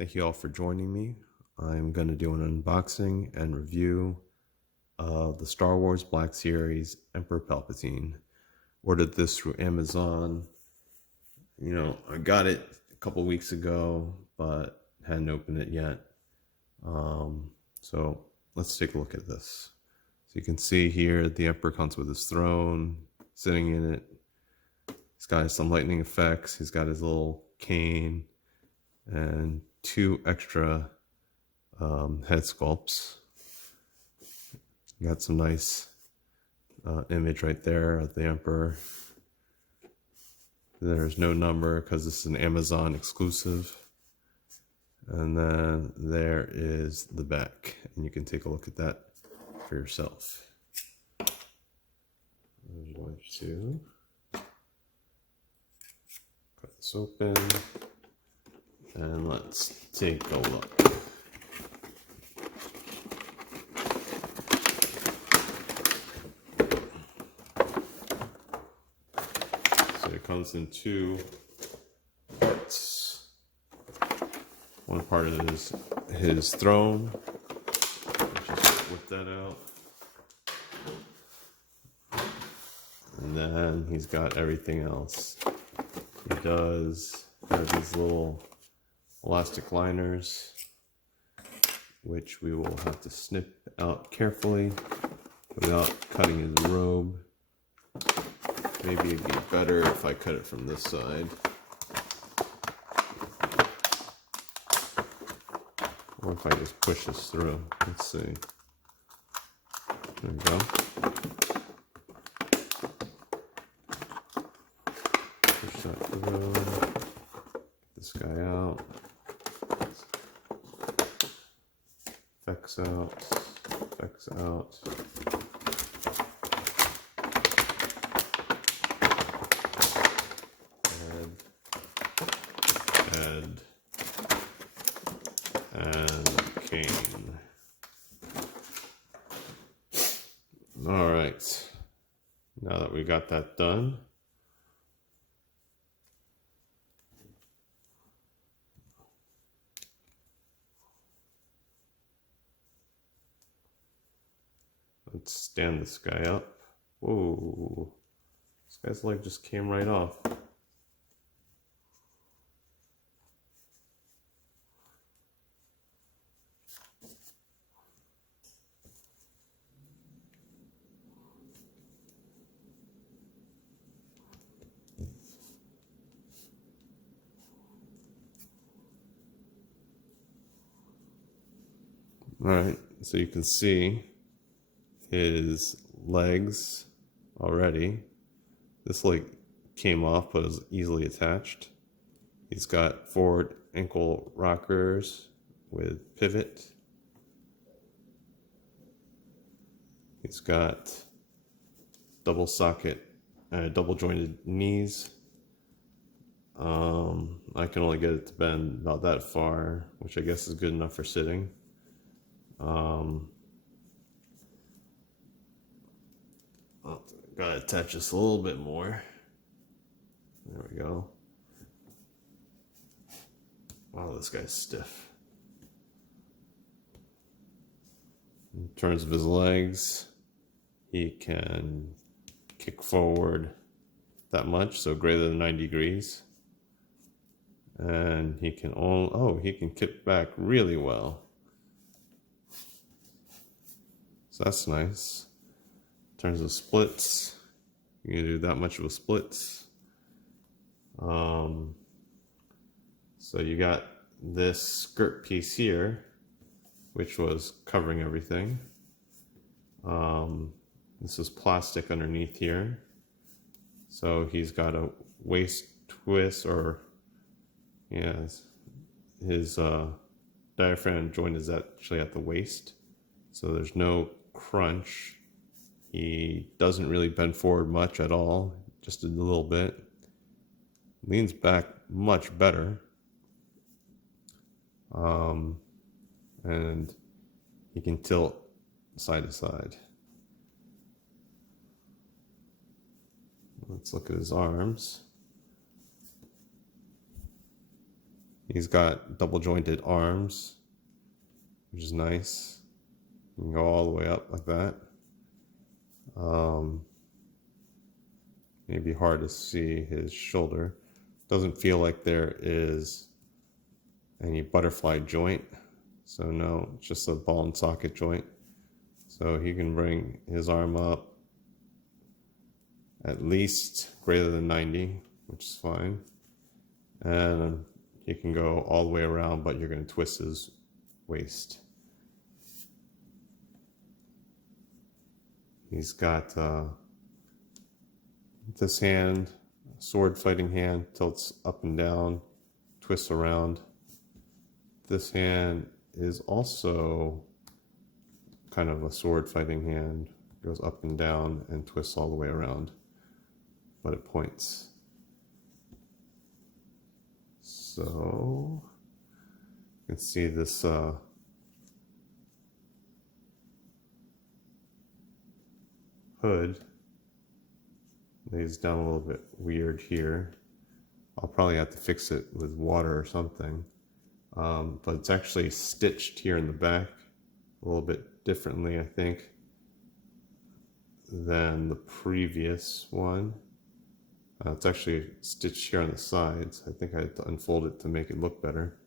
Thank you all for joining me. I'm going to do an unboxing and review of the Star Wars Black Series Emperor Palpatine. Ordered this through Amazon. I got it a couple weeks ago, but hadn't opened it yet. So let's take a look at this. So you can see here the Emperor comes with his throne, sitting in it. He's got some lightning effects. He's got his little cane and two extra head sculpts. You got some nice image right there of the Emperor. There's no number because this is an Amazon exclusive. And then there is the back, and you can take a look at that for yourself. I'm going to cut this open, and let's take a look. So it comes in two parts. One part is his throne. Just whip that out. And then he's got everything else. He does have these little elastic liners, which we will have to snip out carefully without cutting his robe. Maybe it'd be better if I cut it from this side. Or if I just push this through. Let's see. There we go. Push that through. Get this guy out. Effects out. Effects out. Head. And cane. All right. Now that we got that done, let's stand this guy up. Whoa. This guy's leg just came right off. Alright, so you can see his legs already. This leg came off but is easily attached. He's got forward ankle rockers with pivot. He's got double socket, double jointed knees. I can only get it to bend about that far, which I guess is good enough for sitting. Gotta attach this a little bit more. There we go. Wow, this guy's stiff. In terms of his legs, he can kick forward that much, so greater than 90 degrees. And he can he can kick back really well. So that's nice. In terms of splits, you can do that much of a splits. So you got this skirt piece here, which was covering everything. This is plastic underneath here. So he's got a waist twist, or his diaphragm joint is actually at the waist. So there's no crunch. He doesn't really bend forward much at all, just a little bit. Leans back much better. And he can tilt side to side. Let's look at his arms. He's got double jointed arms, which is nice. You can go all the way up like that. Maybe hard to see his shoulder. Doesn't feel like there is any butterfly joint. So no, it's just a ball and socket joint. So he can bring his arm up at least greater than 90, which is fine. And he can go all the way around, but you're going to twist his waist. He's got this hand, sword fighting hand, tilts up and down, twists around. This hand is also kind of a sword fighting hand, goes up and down and twists all the way around, but it points. So you can see this hood lays down a little bit weird here. I'll probably have to fix it with water or something. But it's actually stitched here in the back a little bit differently, I think, than the previous one. It's actually stitched here on the sides. I think I had to unfold it to make it look better.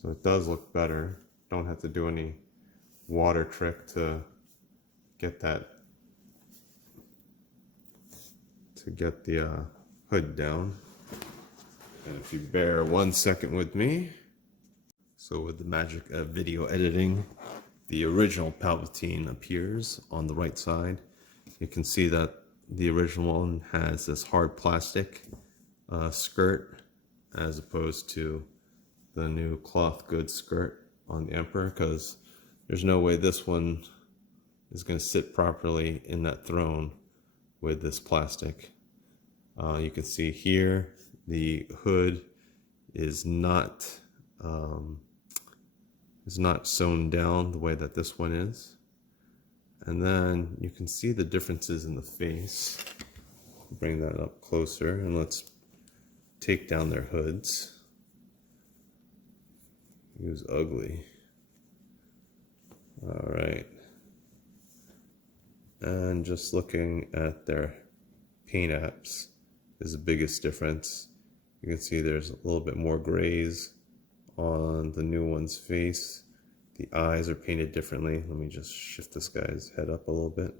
So it does look better. Don't have to do any water trick to get that, to get the hood down. And if you bear 1 second with me. So with the magic of video editing, the original Palpatine appears on the right side. You can see that the original one has this hard plastic skirt as opposed to the new cloth goods skirt on the Emperor, because there's no way this one is going to sit properly in that throne with this plastic. You can see here the hood is not sewn down the way that this one is. And then you can see the differences in the face. Bring that up closer and let's take down their hoods. He was ugly. All right. And just looking at their paint apps is the biggest difference. You can see there's a little bit more grays on the new one's face. The eyes are painted differently. Let me just shift this guy's head up a little bit.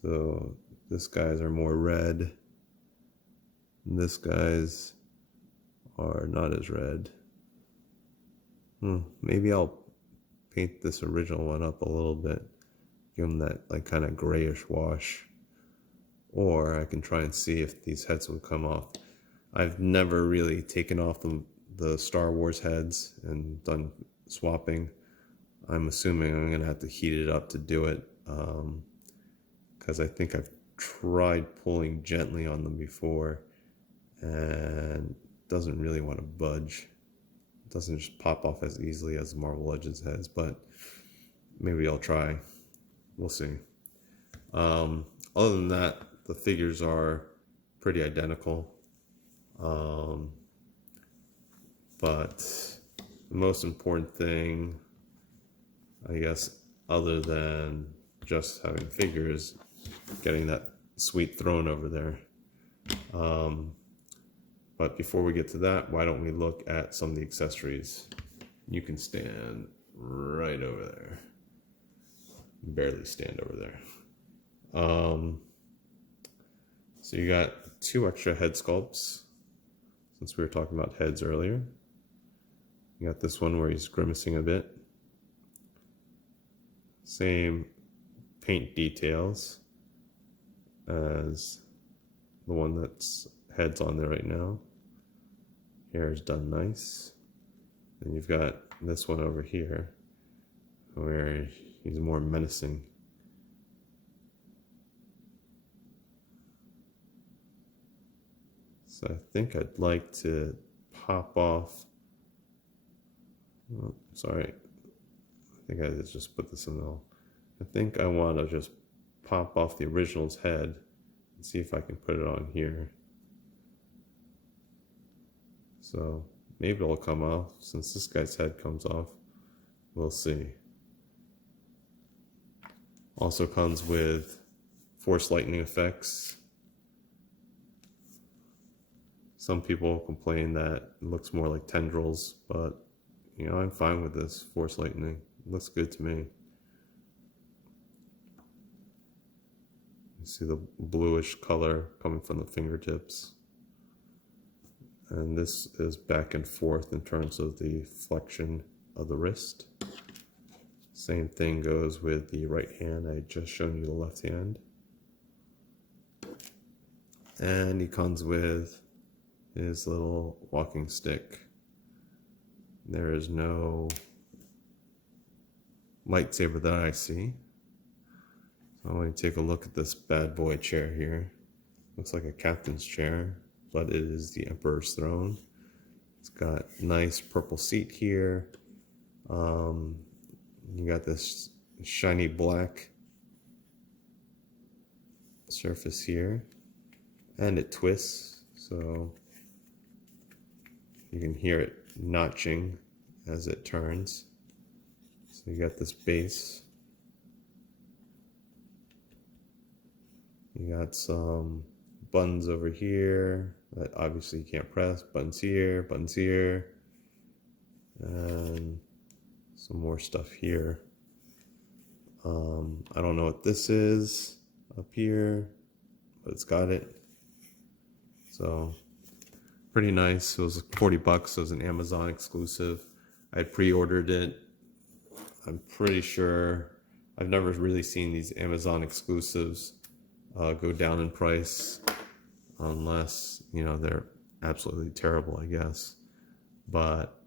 So this guy's are more red. And this guy's are not as red. Maybe I'll paint this original one up a little bit. Give them that like kind of grayish wash. Or I can try and see if these heads will come off. I've never really taken off the Star Wars heads and done swapping. I'm assuming I'm gonna have to heat it up to do it, because I think I've tried pulling gently on them before and it doesn't really want to budge. It doesn't just pop off as easily as the Marvel Legends heads, but maybe I'll try. We'll see. Other than that, the figures are pretty identical. But the most important thing, I guess, other than just having figures, getting that sweet throne over there. But before we get to that, why don't we look at some of the accessories? You can stand right over there. Barely stand over there. So you got 2 extra head sculpts, since we were talking about heads earlier. You got this one where he's grimacing a bit. Same paint details as the one that's head's on there right now. Hair is done nice. And you've got this one over here where he's more menacing. So I think I'd like to pop off. Oh, sorry. I think I just put this in the. I think I want to just pop off the original's head and see if I can put it on here. So maybe it'll come off since this guy's head comes off. We'll see. Also comes with force lightning effects. Some people complain that it looks more like tendrils, but you know, I'm fine with this force lightning. It looks good to me. You see the bluish color coming from the fingertips. And this is back and forth in terms of the flexion of the wrist. Same thing goes with the right hand. I had just shown you the left hand. And he comes with his little walking stick. There is no lightsaber that I see. So I want to take a look at this bad boy chair here. Looks like a captain's chair, but it is the Emperor's throne. It's got nice purple seat here. You got this shiny black surface here, and it twists, so you can hear it notching as it turns. So you got this base. You got some buttons over here that obviously you can't press. Buttons here, and some more stuff here. I don't know what this is up here, but it's got it. So pretty nice. It was 40 bucks. It was an Amazon exclusive. I had pre-ordered it. I'm pretty sure I've never really seen these Amazon exclusives go down in price unless, you know, they're absolutely terrible, I guess. But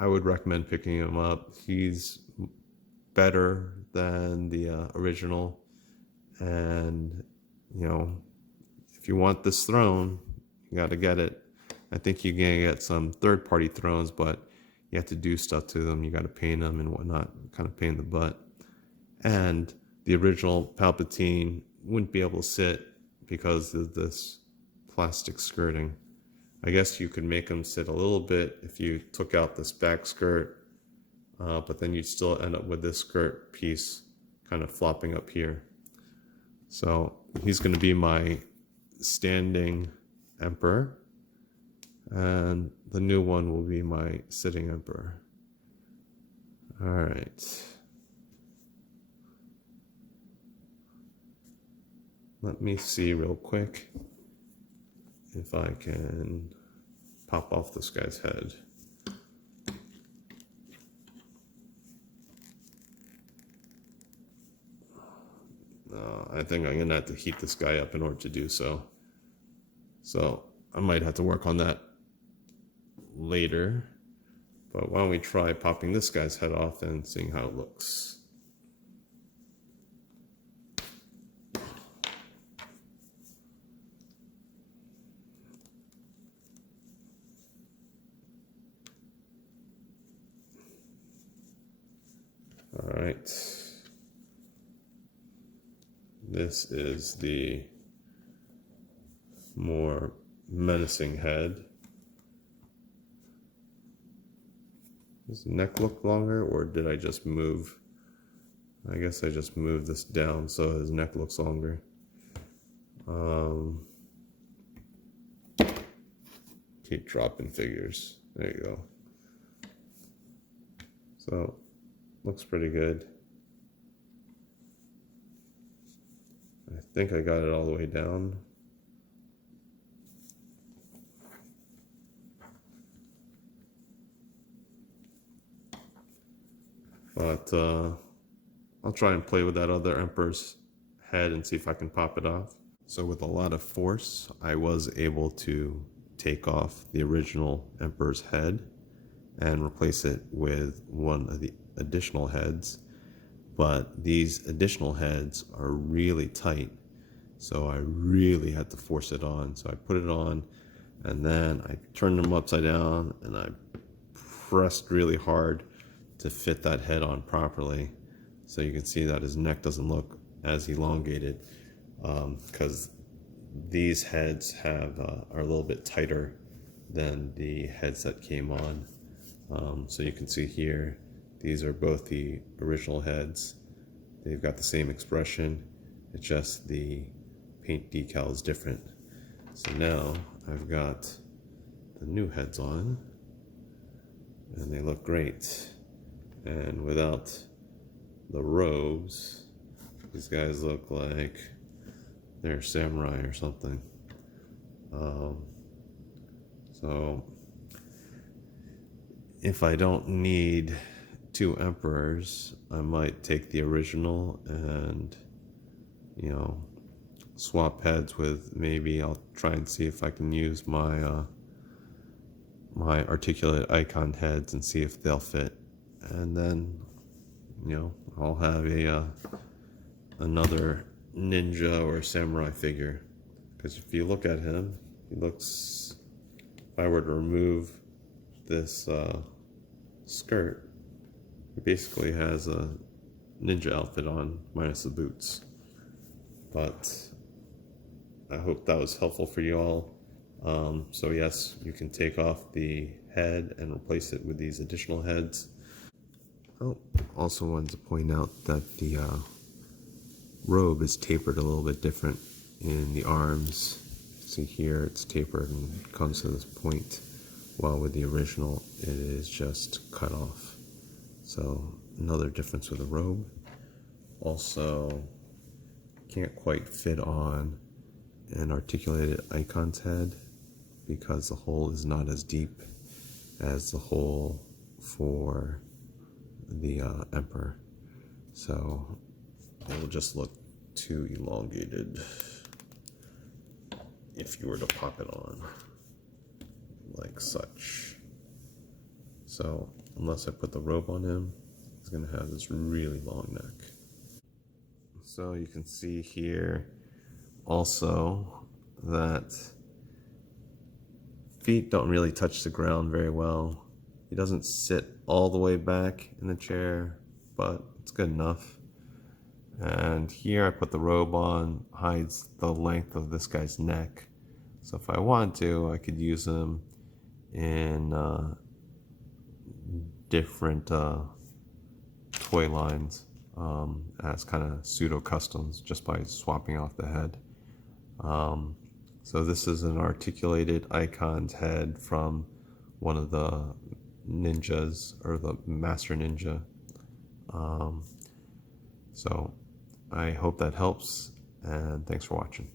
I would recommend picking him up. He's better than the original, and you know, if you want this throne, you got to get it. I think you're gonna get some third-party thrones, but you have to do stuff to them. You got to paint them and whatnot, kind of pain in the butt. And the original Palpatine wouldn't be able to sit because of this plastic skirting. I guess you could make him sit a little bit if you took out this back skirt, but then you'd still end up with this skirt piece kind of flopping up here. So he's going to be my standing emperor, and the new one will be my sitting emperor. All right. Let me see real quick if I can pop off this guy's head. I think I'm gonna have to heat this guy up in order to do so. So I might have to work on that later. But why don't we try popping this guy's head off and seeing how it looks. All right, this is the more menacing head. Does the neck look longer, or did I just move? I guess I just moved this down so his neck looks longer. Keep dropping figures. There you go. So looks pretty good. I think I got it all the way down. But I'll try and play with that other Emperor's head and see if I can pop it off. So with a lot of force, I was able to take off the original Emperor's head and replace it with one of the additional heads. But these additional heads are really tight, so I really had to force it on. So I put it on, and then I turned them upside down, and I pressed really hard to fit that head on properly. So you can see that his neck doesn't look as elongated, because these heads are a little bit tighter than the heads that came on. So you can see here, these are both the original heads. They've got the same expression, it's just the paint decal is different. So now I've got the new heads on, and they look great. And without the robes, these guys look like they're samurai or something. So if I don't need two emperors, I might take the original and, you know, swap heads with, maybe I'll try and see if I can use my my articulate icon heads and see if they'll fit, and then, you know, I'll have a another ninja or samurai figure. Because if you look at him, he looks, if I were to remove this skirt, he basically has a ninja outfit on minus the boots. But I hope that was helpful for you all. So yes, you can take off the head and replace it with these additional heads. Oh, also wanted to point out that the robe is tapered a little bit different in the arms. See here, it's tapered and comes to this point, while with the original it is just cut off. So another difference with the robe. Also, can't quite fit on an articulated icon's head because the hole is not as deep as the hole for the emperor. So it will just look too elongated if you were to pop it on like such. So unless I put the robe on him, he's gonna have this really long neck. So you can see here also that feet don't really touch the ground very well. He doesn't sit all the way back in the chair, but it's good enough. And here I put the robe on, hides the length of this guy's neck. So if I want to, I could use him in different toy lines as kind of pseudo customs just by swapping off the head. So this is an articulated icon's head from one of the ninjas, or the master ninja. So I hope that helps, and thanks for watching.